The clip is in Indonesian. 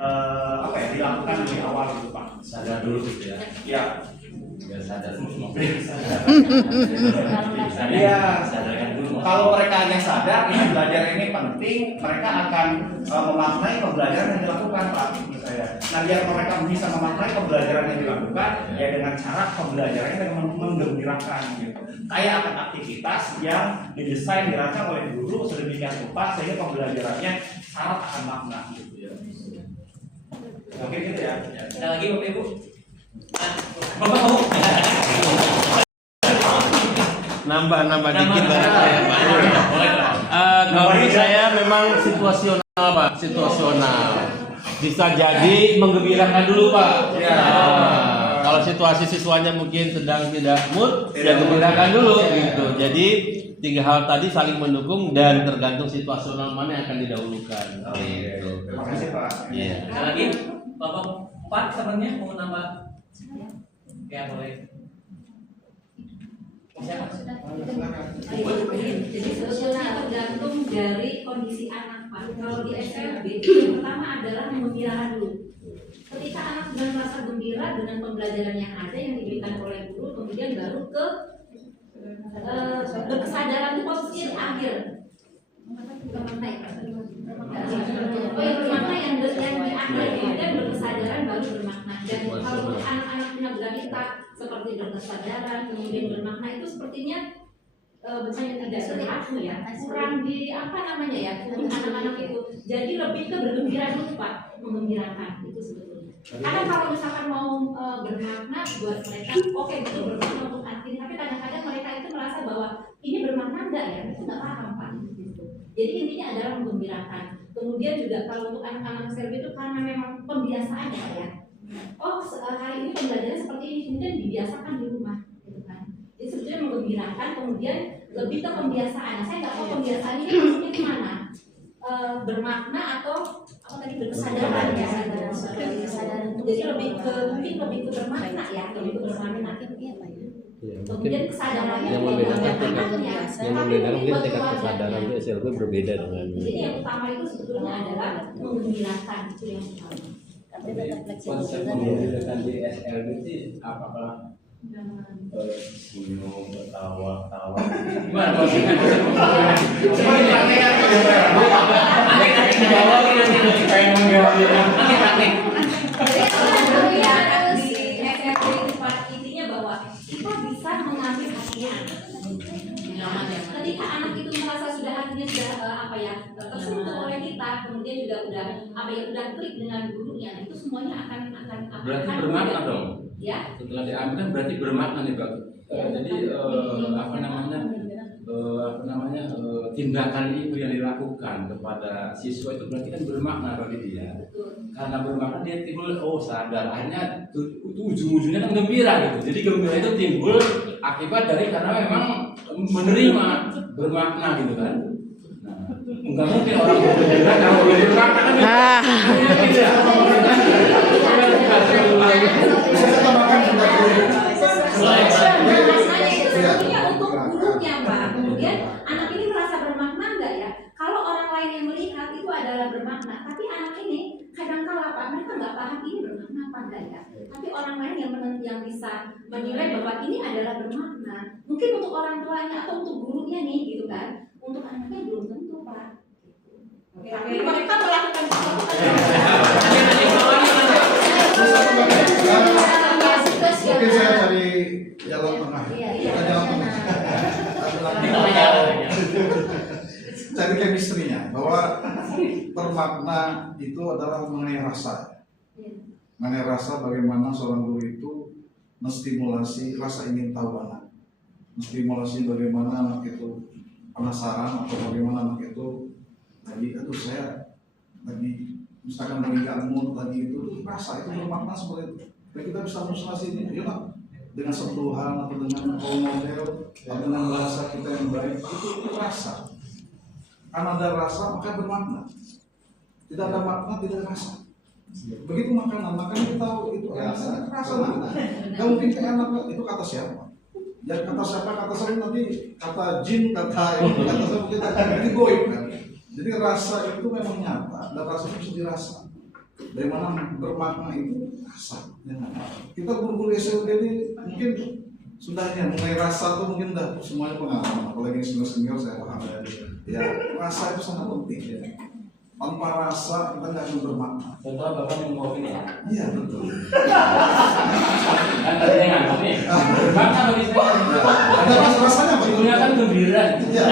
dilakukan dari awal gitu Pak. Sadar dulu gitu ya. Ya. Biar sadar dulu. Iya. Sadarkan dulu. Kalau mereka hanya sadar ini belajar ini penting, mereka akan memaknai pembelajaran yang dilakukan Pak menurut saya. Nah biar mereka bisa memaknai pembelajaran yang dilakukan ya dengan cara pembelajarannya dengan menggembirakan gitu. Kayak akan aktivitas yang didesain dirancang oleh guru sedemikian rupa sehingga pembelajarannya syarat akan makna gitu ya. Oke gitu ya. Ada lagi Bapak Ibu? Bapak mau? Nambah dikit banget saya Pak. Kalau menurut saya memang situasional Pak, situasional. Bisa jadi menggembirakan dulu Pak. Kalau situasi siswanya mungkin sedang tidak mood, ya gembirakan dulu gitu. Jadi tiga hal tadi saling mendukung dan tergantung situasional mana yang akan didahulukan. Gitu. Terima kasih Pak. Iya. Ada lagi? Bapak Pak sebenarnya mau nambah? Ya boleh. Jadi sebetulnya tergantung dari kondisi anak Pak. Kalau di SLB yang pertama adalah menggembirakan dulu. Ketika anak sudah merasa gembira dengan pembelajaran yang ada yang diberikan oleh guru, kemudian baru ke berkesadaran itu posisinya di akhir. Bermakna yang di akhir kemudian berkesadaran baru bermakna. Dan kalau untuk anak-anak tunagrahita seperti berkesadaran kemudian bermakna itu sepertinya misalnya tidak berlaku ya, kurang di apa namanya ya untuk anak-anak itu. Jadi lebih ke bergembira dulu Pak, menggembirakan itu sebetulnya. Karena kalau misalkan mau bermakna buat mereka, oke betul bermakna untuk anak ini, tapi kadang-kadang mereka itu merasa bahwa ini bermakna enggak ya, itu nggak paham Pak. Gitu. Jadi intinya adalah menggembirakan. Kemudian juga kalau untuk anak-anak SLB itu karena memang pembiasaan ya. Oh hari ini pembelajaran seperti ini, kemudian dibiasakan di rumah, gitu kan. Jadi sebetulnya menggembirakan, kemudian lebih ke pembiasaan. Saya nggak tahu pembiasaan ini maksudnya gimana, bermakna atau apa tadi berkesadaran ya. Jadi lebih ke mungkin lebih ke bermakna ya, lebih ke bermakna. Kemudian kesadarannya yang membedakan mungkin tingkat keluarga, kesadaran itu SLB berbeda dengan. Jadi yang utama itu sebetulnya adalah menggembirakan, itu yang utama. Konsep menggembirakan di SLB itu apakah senyum, ketawa. Gimana konsepnya? Intinya bahwa kita bisa mengambil hatinya. Ketika anak itu merasa sudah hatinya sudah tersentuh oleh kita, kemudian juga udah klik dengan gurunya, itu semuanya akan Berarti bermakna dong. Ya. Setelah diambil kan berarti bermakna nih Pak. Jadi tindakan itu yang dilakukan kepada siswa itu berarti kan bermakna bagi dia. Karena bermakna dia timbul sadar, akhirnya ujung-ujungnya kan gembira gitu. Jadi gembira itu timbul akibat dari karena memang menerima bermakna gitu kan. Nah, enggak mungkin orang bergembira kalau bermakna kan gitu. Untuk gurunya Pak, kemudian anak ini merasa bermakna enggak ya? Kalau orang lain yang melihat itu adalah bermakna, tapi anak ini kadang-kala Pak, mereka nggak paham ini bermakna apa enggak ya? Tapi orang lain yang bisa menilai bahwa ini adalah bermakna. Mungkin untuk orang tuanya atau untuk gurunya nih gitu kan. Untuk anaknya belum tentu Pak. Tapi mereka melakukan sesuatu mungkin saya cari jalan tengah. Kita jalan tengah. Cari chemistry-nya bahwa bermakna itu adalah mengenai rasa. Mengenai rasa bagaimana seorang guru itu menstimulasi rasa ingin tahu anak. Menstimulasi bagaimana anak itu penasaran atau bagaimana anak itu lagi saya lagi misalkan lagi gak mood lagi itu rasa itu bermakna seperti itu. Dan kita bisa menstimulasi ini, ya Pak, dengan sentuhan atau dengan role model atau dengan bahasa kita yang baik itu rasa. Karena ada rasa maka bermakna. Tidak ada makna tidak ada rasa. Begitu makanan kita tahu itu rasa makna. Gak mungkin kayak anak itu kata siapa? Ya kata siapa, kata saya nanti kata jin, kata ini, kata saya kita goib kan. Jadi rasa itu memang nyata dan rasa itu bisa dirasa. bagaimana bermakna itu rasa. Ya. Kita guru-guru SMP ini mungkin sudahnya mulai rasa tuh mungkin udah semuanya pengalaman, apalagi senior saya paham ya. Rasa itu sangat penting. Ya. Tanpa rasa kita nggak akan bermakna. Contoh Bapak minum kopi ya? Iya betul. Kan tadi yang ngantuk nih. Bermakna bagi saya. Ada rasanya apa? Judulnya kan gembira. Iya.